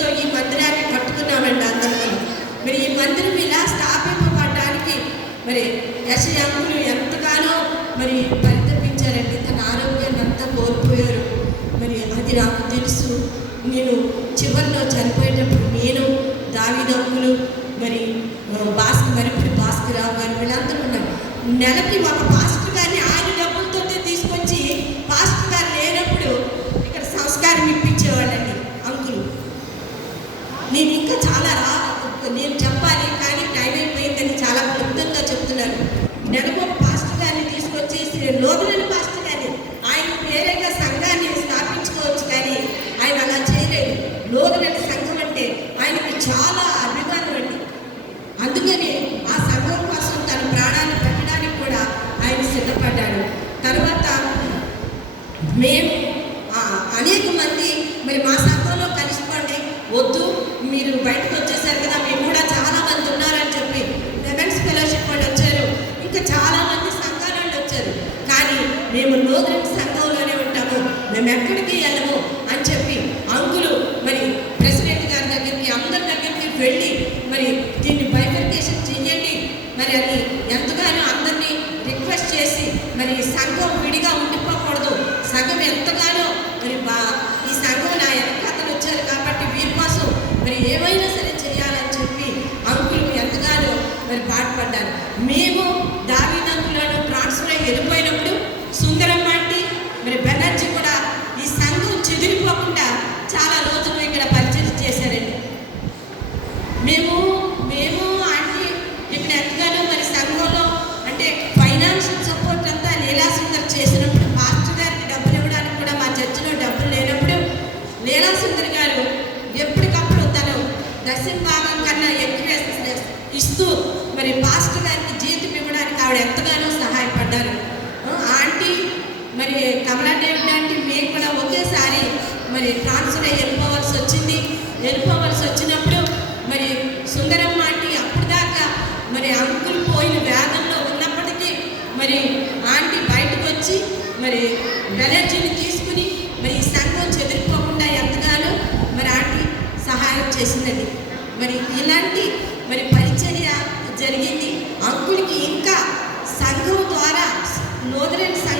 డబ్బులతో ఈ మందిరాన్ని కట్టుకున్నామండి అందరం. మరి ఈ మందిరం ఇలా స్థాపింపబడడానికి మరి యశయాంకులు ఎంతగానో మరి పరితపించారండి. తన ఆరోగ్యాన్ని అంతా కోల్పోయారు. మరి అది నాకు తెలుసు. నేను చివరిలో చనిపోయేటప్పుడు నేను దావీదంకులు మరి మరిపుడి భాస్కరరావు గారు వీళ్ళందరూ ఉన్నారు. నెలకి ఒక పాస్టర్ గారిని ఆయన డబ్బులతో తీసుకొచ్చి పాస్టర్ గారు లేనప్పుడు ఇక్కడ సంస్కారం ఇప్పించేవాళ్ళండి అంకులు. నేను ఇంకా చాలా నేను చెప్పాలి కానీ టైం అయిపోయిందని చాలా క్లుప్తంగా చెప్తున్నాను. నెలకు ఒక పాస్టర్ గారిని తీసుకొచ్చేసి లోదరని పాస్టర్ గారిని ఆయన వేరేగా సంఘాన్ని స్థాపించుకోవచ్చు కానీ ఆయన అలా చేయలేదు. లోదరని సంఘం అంటే ఆయనకి చాలా అభిమానం అండి. అందుకని ఆ సంఘం కోసం తన ప్రాణాన్ని పెట్టడానికి కూడా ఆయన సిద్ధపడ్డాడు. తర్వాత మేము అనేక మంది మరి మా సంఘంలో కలిసిపోండి, వద్దు మీరు బయటకు వచ్చేసారు కదా, మేము కూడా చాలా మంది ఉన్నారని చెప్పి రెవెన్స్ ఫెలోషిప్ వాళ్ళు వచ్చారు, ఇంకా చాలామంది సంఘాల వాళ్ళు వచ్చారు. కానీ మేము లోదరన్ సంఘంలోనే ఉంటాము, మేము ఎక్కడికి వెళ్ళము అని చెప్పి అంకులు మరి ప్రెసిడెంట్ గారి దగ్గరికి అందరి దగ్గరికి వెళ్ళి మరి దీన్ని బైఫర్కేషన్ చెయ్యండి మరి అని ఎంతగానో అందరినీ రిక్వెస్ట్ చేసి మరి సంఘం విడిగా ఉండిపోకూడదు, సంఘం ఎంతగానో మరి ఈ సంఘం నా వెనకాతలు వచ్చారు కాబట్టి వీరి కోసం మరి ఏమైనా సరే చేయాలని చెప్పి అంకులు ఎంతగానో మరి పాటుపడ్డారు. మేము దావీదంకులను ట్రాన్స్ఫర్ అయ్యి వెళ్ళిపోయినప్పుడు సుందరం ఆంటీ మరి బెనర్జీ కూడా ఈ సంఘం చెదిరిపోకుండా చాలా రోజులు ఇక్కడ పరిచయం చేశారండి. మేము ఆంటీ ఇక్కడ ఎంతగానో మరి సంఘంలో అంటే ఫైనాన్షియల్ సపోర్ట్ అంతా లీలాసుందర్ చేసినప్పుడు మాస్టర్ గారికి డబ్బులు ఇవ్వడానికి కూడా మా చర్చిలో డబ్బులు లేనప్పుడు లీలాసుందర్ గారు ఎప్పటికప్పుడు తను దశమ భాగం కన్నా ఎక్కువ ఇస్తూ మరి పాస్టర్ గారికి జీతం ఇవ్వడానికి ఆవిడ ఎంతగానో సహాయపడ్డారు. ఆంటీ మరి కమలాదేవి ఆంటీ మేము కూడా ఒకేసారి మరి ట్రాన్స్ఫర్ అయ్యి వెళ్ళిపోవలసి వచ్చినప్పుడు మరి సుందరమ్మ ఆంటీ అప్పుడు దాకా మరి అంకుల్ పోయిన వేగంలో ఉన్నప్పటికీ మరి ఆంటీ బయటకు వచ్చి మరి బెనర్జీని తీసుకుని మరి ఈ సంఘం చెదిరిపోకుండా ఎంతగానో మరి ఆంటీ సహాయం చేసిందండి. మరి ఇలాంటి మరి పరిచర్య జరిగింది. అంకుల్కి ఇంకా సంఘం ద్వారా లోదరన్ సంఘం